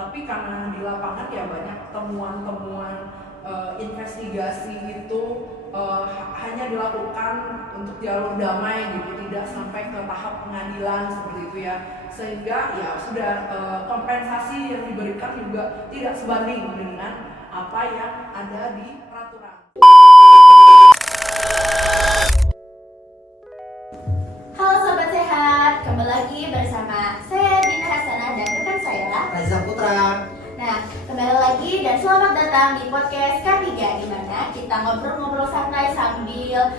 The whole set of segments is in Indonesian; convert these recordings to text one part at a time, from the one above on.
Tapi karena di lapangan ya banyak temuan-temuan investigasi itu hanya dilakukan untuk jalur damai gitu, tidak sampai ke tahap pengadilan seperti itu ya, sehingga ya sudah kompensasi yang diberikan juga tidak sebanding dengan apa yang ada di peraturan. Halo Sobat Sehat, kembali lagi bersama saya Dina Hasanah dan rekan saya Reza Putra. Nah, kembali lagi dan selamat datang di podcast K3, di mana kita ngobrol-ngobrol santai sambil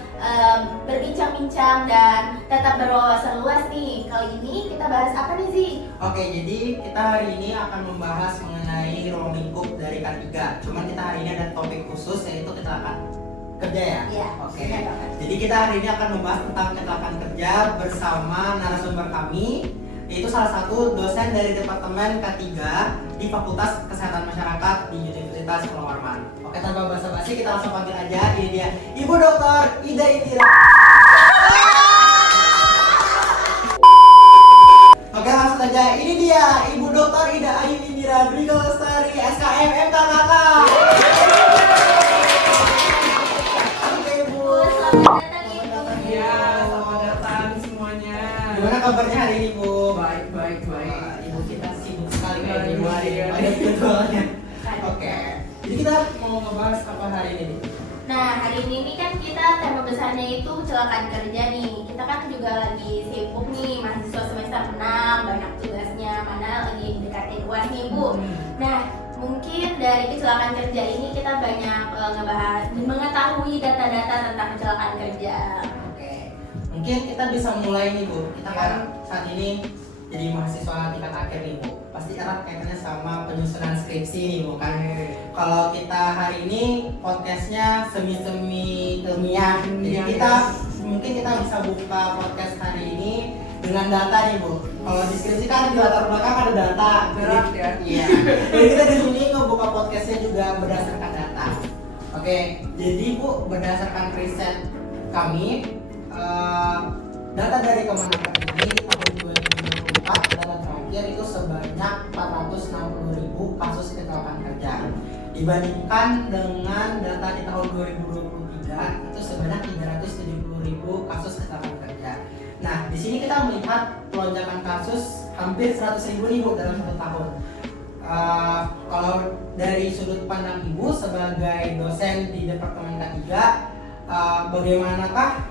berbincang-bincang dan tetap berwawasan luas nih. Kali ini kita bahas apa nih, Zi? Oke, jadi kita hari ini akan membahas mengenai ruang lingkup dari K3. Cuman kita hari ini ada topik khusus, yaitu kecelakaan kerja ya? Iya. Oke. Benar banget. Jadi kita hari ini akan membahas tentang kecelakaan kerja bersama narasumber kami, yaitu salah satu dosen dari Departemen K3 di Fakultas Kesehatan Masyarakat di Universitas Pulau Warman. Oke, tanpa basa-basi kita langsung panggil aja. Ini dia Ibu Dr. Ida Indira. Oke, langsung aja. Ini dia Ibu Dr. Ida Ayu Indira Dwiqa Lestari, SKM MKKK. Oke, Ibu. Selamat datang, Ibu. Iya, selamat datang semuanya. Gimana kabarnya hari ini, Bu? Baik. Wah, ibu kita sibuk sekali kayak di hari Iya. ini. Ada jadwalnya. Oke. Jadi kita mau ngebahas apa hari ini, Bu? Nah, hari ini kan kita tema besarnya itu kecelakaan kerja nih. Kita kan juga lagi sibuk nih, mahasiswa semester 6, banyak tugasnya, mana lagi mendekati UAS nih, Bu. Nah, mungkin dari kecelakaan kerja ini kita banyak ngebahas, mengetahui data-data tentang kecelakaan kerja. Oke. Mungkin kita bisa mulai nih, Bu. Kita Ya. kan saat ini jadi mahasiswa tingkat akhir nih, Bu. Pasti erat kaitannya sama penyusunan skripsi nih, Bu kan. Kalau kita hari ini podcastnya semi-semi ilmiah, jadi kita mungkin kita bisa buka podcast hari ini dengan data nih, Bu. Kalau di skripsi kan di latar belakang ada data. Berat ya. Iya. Jadi kita di sini ngebuka podcastnya juga berdasarkan data. Oke, jadi Bu, berdasarkan riset kami, data dari Kemenaker ini di tahun 2024, data terakhir itu sebanyak 460.000 kasus kecelakaan kerja. Dibandingkan dengan data di tahun 2023 itu sebanyak 370.000 kasus kecelakaan kerja. Nah, di sini kita melihat lonjakan kasus hampir 100.000 nih, Bu, dalam 1 tahun. Kalau dari sudut pandang Ibu sebagai dosen di Departemen K3, bagaimanakah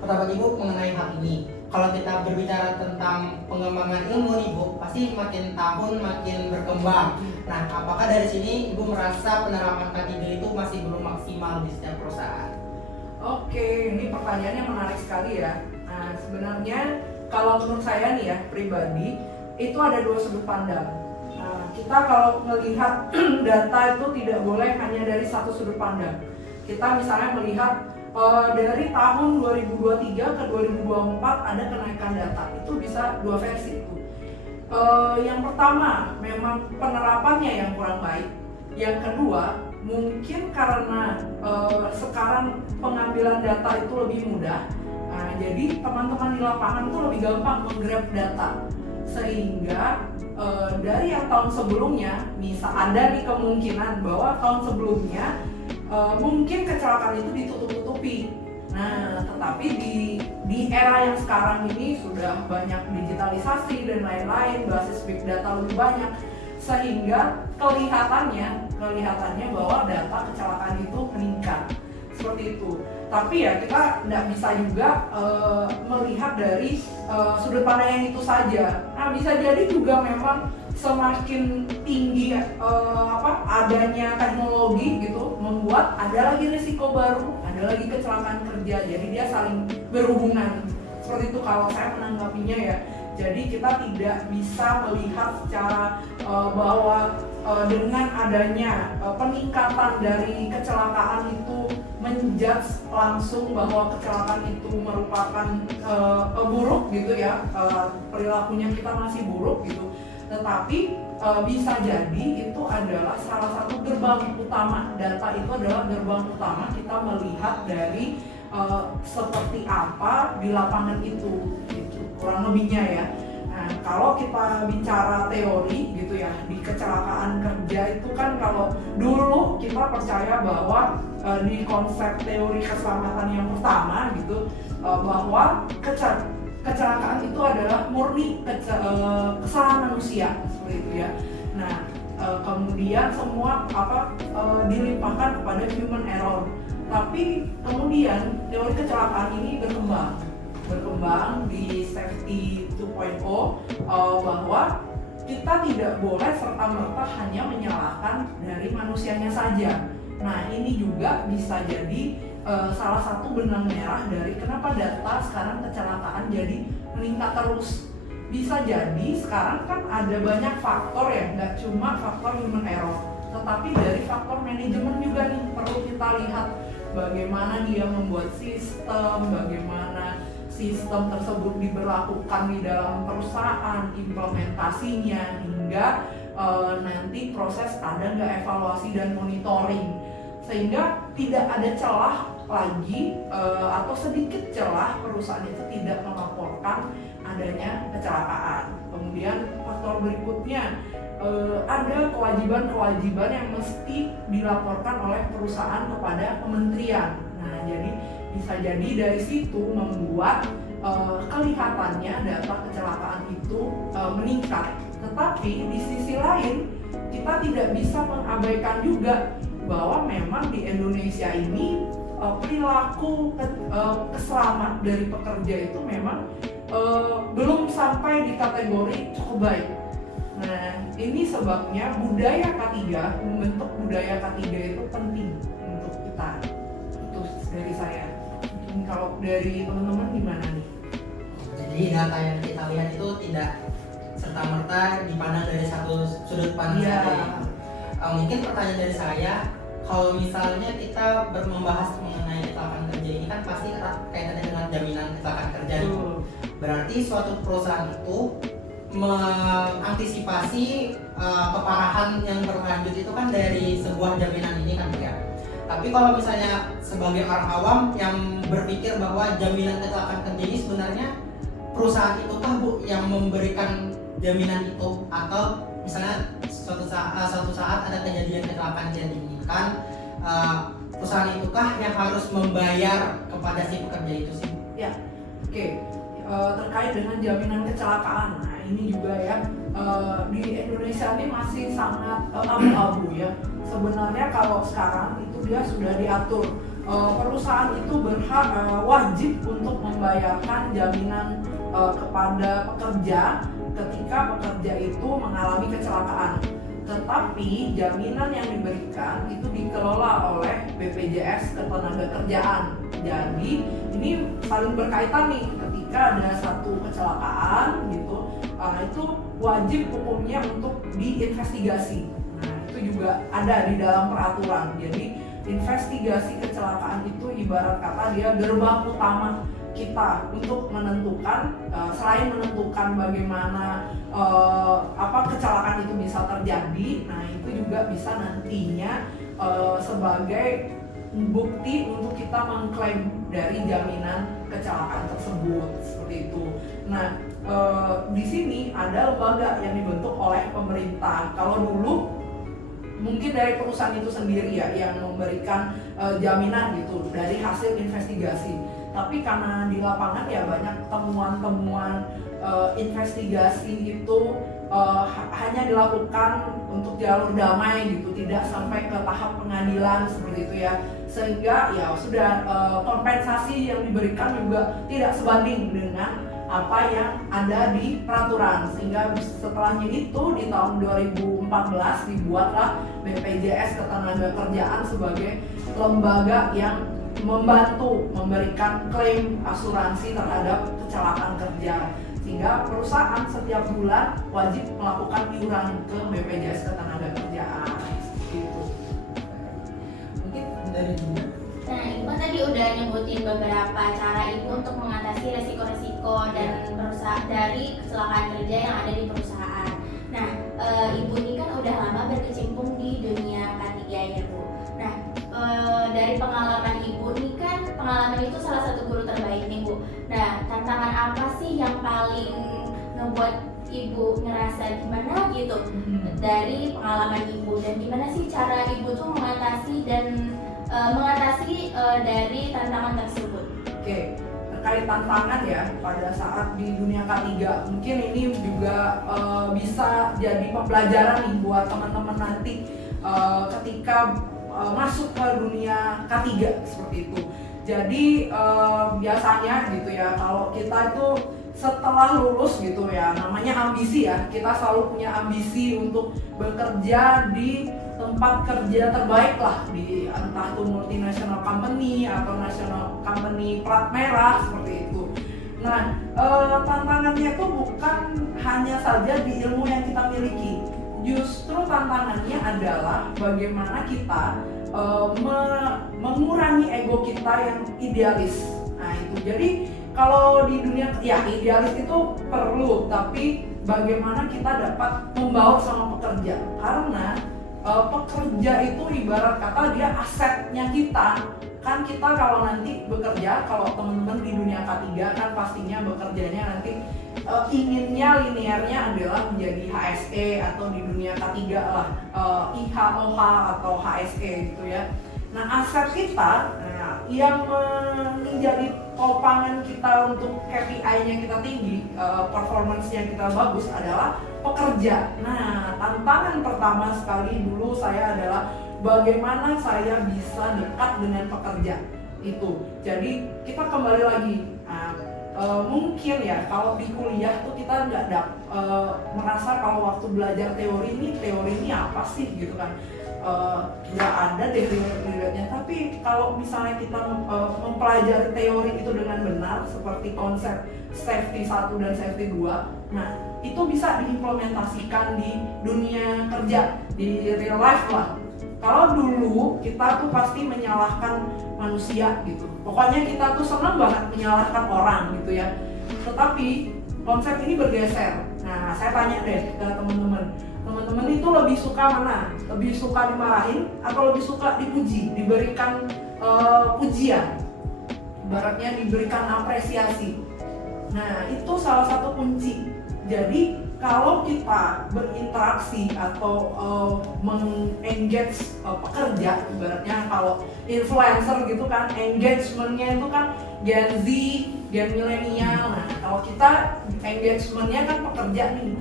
pendapat Ibu mengenai hal ini? Kalau kita berbicara tentang pengembangan ilmu nih, Bu, pasti makin tahun makin berkembang. Nah, apakah dari sini Ibu merasa penerapan K3 itu masih belum maksimal di setiap perusahaan? Oke, ini pertanyaannya menarik sekali ya. Nah, sebenarnya kalau menurut saya nih ya, pribadi, itu ada 2 sudut pandang. Nah, kita kalau melihat data itu tidak boleh hanya dari 1 sudut pandang. Kita misalnya melihat dari tahun 2023 ke 2024 ada kenaikan data, itu bisa 2 versi itu. Yang pertama, memang penerapannya yang kurang baik. Yang kedua, mungkin karena sekarang pengambilan data itu lebih mudah, nah, jadi teman-teman di lapangan itu lebih gampang menggrab data, sehingga dari yang tahun sebelumnya, ada nih kemungkinan bahwa tahun sebelumnya mungkin kecelakaan itu ditutup-tutupi. Nah, tetapi di era yang sekarang ini sudah banyak digitalisasi dan lain-lain, basis big data lebih banyak, sehingga kelihatannya bahwa data kecelakaan itu meningkat seperti itu. Tapi ya kita tidak bisa juga melihat dari sudut pandang yang itu saja. Nah, bisa jadi juga memang semakin tinggi adanya teknologi gitu membuat ada lagi risiko baru, ada lagi kecelakaan kerja. Jadi dia saling berhubungan. Seperti itu kalau saya menanggapinya ya. Jadi kita tidak bisa melihat secara bahwa dengan adanya peningkatan dari kecelakaan itu menjudge langsung bahwa kecelakaan itu merupakan buruk gitu ya, perilakunya kita masih buruk gitu. Tetapi bisa jadi itu adalah salah satu gerbang utama, data itu adalah gerbang utama kita melihat dari seperti apa di lapangan itu gitu, kurang lebihnya ya. Nah, kalau kita bicara teori gitu ya, kalau dulu kita percaya bahwa di konsep teori keselamatan yang pertama gitu, bahwa kecelakaan itu adalah murni kesalahan manusia seperti itu ya. Nah, kemudian semua dilimpahkan kepada human error. Tapi kemudian teori kecelakaan ini berkembang di Safety 2.0, bahwa kita tidak boleh serta-merta hanya menyalahkan dari manusianya saja. Nah, ini juga bisa jadi salah satu benang merah dari kenapa data sekarang kecelakaan jadi meningkat terus. Bisa jadi sekarang kan ada banyak faktor ya, nggak cuma faktor human error, tetapi dari faktor manajemen juga nih perlu kita lihat bagaimana dia membuat sistem, bagaimana sistem tersebut diberlakukan di dalam perusahaan, implementasinya, hingga nanti proses ada nggak evaluasi dan monitoring, sehingga tidak ada celah lagi atau sedikit celah perusahaan itu tidak melaporkan adanya kecelakaan. Kemudian faktor berikutnya, ada kewajiban-kewajiban yang mesti dilaporkan oleh perusahaan kepada kementerian. Nah, jadi bisa jadi dari situ membuat kelihatannya data kecelakaan itu meningkat. Tetapi di sisi lain kita tidak bisa mengabaikan juga bahwa memang di Indonesia ini perilaku keselamat dari pekerja itu memang belum sampai di kategori cukup baik. Nah, ini sebabnya budaya K3, membentuk budaya K3 itu penting untuk kita. Itu dari saya. Kalau dari teman-teman gimana nih? Jadi data yang kita lihat itu tidak serta-merta dipandang dari satu sudut pandang saja. Mungkin pertanyaan dari saya, kalau misalnya kita membahas mengenai kecelakaan kerja ini kan pasti erat kaitannya dengan jaminan kecelakaan kerja. Berarti suatu perusahaan itu mengantisipasi keparahan yang berlanjut itu kan dari sebuah jaminan ini kan ya. Tapi kalau misalnya sebagai orang awam yang berpikir bahwa jaminan kecelakaan kerja ini sebenarnya perusahaan itu kah Bu yang memberikan jaminan itu, atau misalnya suatu saat ada kejadian kecelakaan ini kan perusahaan itu kah yang harus membayar kepada si pekerja itu sih? Ya, oke. Terkait dengan jaminan kecelakaan, nah ini juga ya di Indonesia ini masih sangat abu-abu ya. Sebenarnya kalau sekarang itu dia sudah diatur, perusahaan itu wajib untuk membayarkan jaminan kepada pekerja ketika pekerja itu mengalami kecelakaan. Tetapi jaminan yang diberikan itu dikelola oleh BPJS Ketenagakerjaan. Jadi ini saling berkaitan nih, ketika ada satu kecelakaan gitu, itu wajib hukumnya untuk diinvestigasi. Nah, itu juga ada di dalam peraturan. Jadi investigasi kecelakaan itu ibarat kata dia gerbang utama kita untuk menentukan, selain menentukan bagaimana kecelakaan itu bisa terjadi, nah itu juga bisa nantinya sebagai bukti untuk kita mengklaim dari jaminan kecelakaan tersebut, seperti itu. Nah, di sini ada lembaga yang dibentuk oleh pemerintah. Kalau dulu mungkin dari perusahaan itu sendiri ya yang memberikan jaminan gitu dari hasil investigasi. Tapi karena di lapangan ya banyak temuan-temuan investigasi itu hanya dilakukan untuk jalur damai gitu, tidak sampai ke tahap pengadilan seperti itu ya. Sehingga ya sudah kompensasi yang diberikan juga tidak sebanding dengan apa yang ada di peraturan. Sehingga setelahnya itu di tahun 2014 dibuatlah BPJS Ketenagakerjaan sebagai lembaga yang membantu memberikan klaim asuransi terhadap kecelakaan kerja, sehingga perusahaan setiap bulan wajib melakukan iuran ke BPJS Ketenagakerjaan gitu. Mungkin dari Gina. Nah, Ibu kan tadi udah nyebutin beberapa cara Ibu untuk mengatasi resiko-resiko dan perusahaan dari kecelakaan kerja yang ada di perusahaan. Nah, Ibu ini kan udah lama berkecimpung di dunia K3 ya Bu. Nah, dari pengalaman Ibu nih kan, pengalaman itu salah satu guru terbaik nih Bu. Nah, tantangan apa sih yang paling ngebuat Ibu ngerasa gimana gitu dari pengalaman ibu dan gimana sih cara ibu tuh mengatasi dari tantangan tersebut. Oke, terkait tantangan ya pada saat di dunia K3, mungkin ini juga bisa jadi pembelajaran nih buat teman-teman nanti ketika masuk ke dunia K3 seperti itu. Jadi biasanya gitu ya, kalau kita itu setelah lulus gitu ya, namanya ambisi ya, kita selalu punya ambisi untuk bekerja di tempat kerja terbaik lah, di entah itu multinational company atau national company plat merah seperti itu. Nah, tantangannya itu bukan hanya saja di ilmu yang kita miliki, justru tantangannya adalah bagaimana kita mengurangi ego kita yang idealis. Nah itu, jadi kalau di dunia ya idealis itu perlu, tapi bagaimana kita dapat membaur sama pekerja, karena pekerja itu ibarat kata dia asetnya kita. Kan kita kalau nanti bekerja, kalau teman-teman di dunia K3 kan pastinya bekerjanya nanti inginnya linearnya adalah menjadi HSE atau di dunia K3 lah IHOH atau HSE gitu ya. Nah aset kita yang menjadi topangan kita untuk KPI-nya kita tinggi, performance-nya kita bagus adalah pekerja. Nah tantangan pertama sekali dulu saya adalah bagaimana saya bisa dekat dengan pekerja itu. Jadi kita kembali lagi, mungkin ya kalau di kuliah tuh kita nggak merasa kalau waktu belajar teori ini apa sih gitu kan, nggak ada deh relate-nya. Tapi kalau misalnya kita mempelajari teori itu dengan benar seperti konsep safety 1 dan safety 2, nah itu bisa diimplementasikan di dunia kerja, di real life lah. Kalau dulu kita tuh pasti menyalahkan manusia gitu, pokoknya kita tuh senang banget menyalahkan orang gitu ya. Tetapi konsep ini bergeser. Nah saya tanya deh ke teman-teman itu lebih suka mana? Lebih suka dimarahin atau lebih suka dipuji, diberikan pujian, ibaratnya diberikan apresiasi. Nah itu salah satu kunci. Jadi kalau kita berinteraksi atau meng-engage pekerja, ibaratnya kalau influencer gitu kan, engagementnya itu kan Gen Z, Gen milenial. Nah kalau kita engagementnya kan pekerja nih,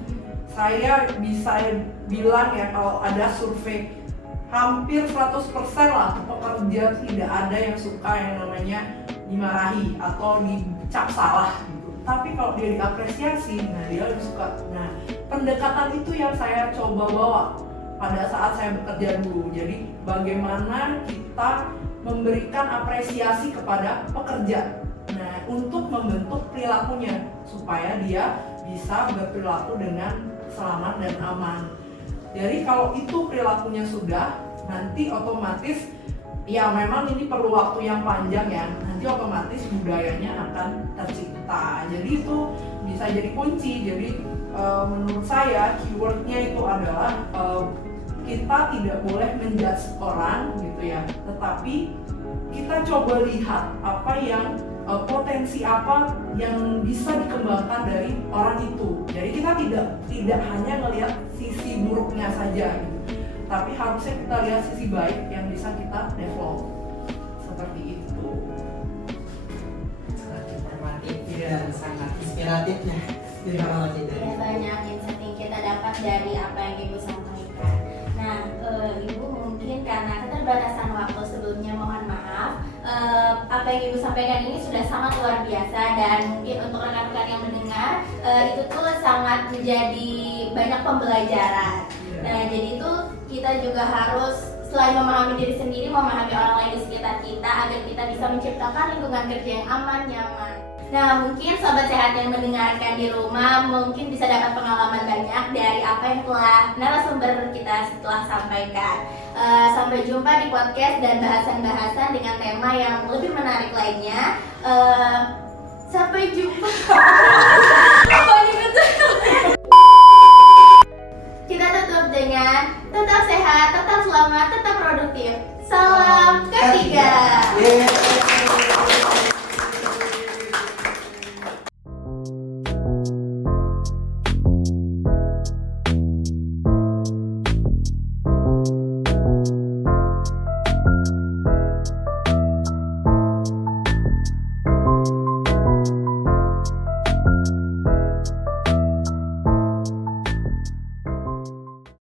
saya bisa bilang ya kalau ada survei hampir 100% lah pekerja tidak ada yang suka yang namanya dimarahi atau dicap salah gitu. Tapi kalau dia diapresiasi, nah dia lebih suka. Nah pendekatan itu yang saya coba bawa pada saat saya bekerja dulu. Jadi bagaimana kita memberikan apresiasi kepada pekerja, nah untuk membentuk perilakunya supaya dia bisa berperilaku dengan selamat dan aman. Jadi kalau itu perilakunya sudah, nanti otomatis ya memang ini perlu waktu yang panjang ya, nanti otomatis budayanya akan tercipta. Jadi itu bisa jadi kunci. Jadi menurut saya keywordnya itu adalah kita tidak boleh menjudge orang gitu ya, tetapi kita coba lihat apa yang potensi apa yang bisa dikembangkan dari orang itu. Jadi kita tidak hanya melihat sisi buruknya saja gitu, tapi harusnya kita lihat sisi baik yang bisa kita develop seperti itu. Sangat informatif dan sangat inspiratifnya. Terima kasih. Ya, banyak insight yang kita dapat dari apa yang Ibu sampaikan. Nah, Ibu mungkin karena keterbatasan waktu sebelumnya mohon maaf, apa yang Ibu sampaikan ini sudah sangat luar biasa dan mungkin untuk rekan-rekan yang mendengar itu tuh sangat menjadi banyak pembelajaran. Nah, jadi itu kita juga harus selain memahami diri sendiri, memahami orang lain di sekitar kita agar kita bisa menciptakan lingkungan kerja yang aman, nyaman. Nah, mungkin sobat sehat yang mendengarkan di rumah mungkin bisa dapat pengalaman banyak dari apa yang telah narasumber kita telah sampaikan. Sampai jumpa di podcast dan bahasan-bahasan dengan tema yang lebih menarik lainnya. Sampai jumpa. Kita tutup dengan tetap sehat, tetap selamat, tetap produktif. Salam ketiga.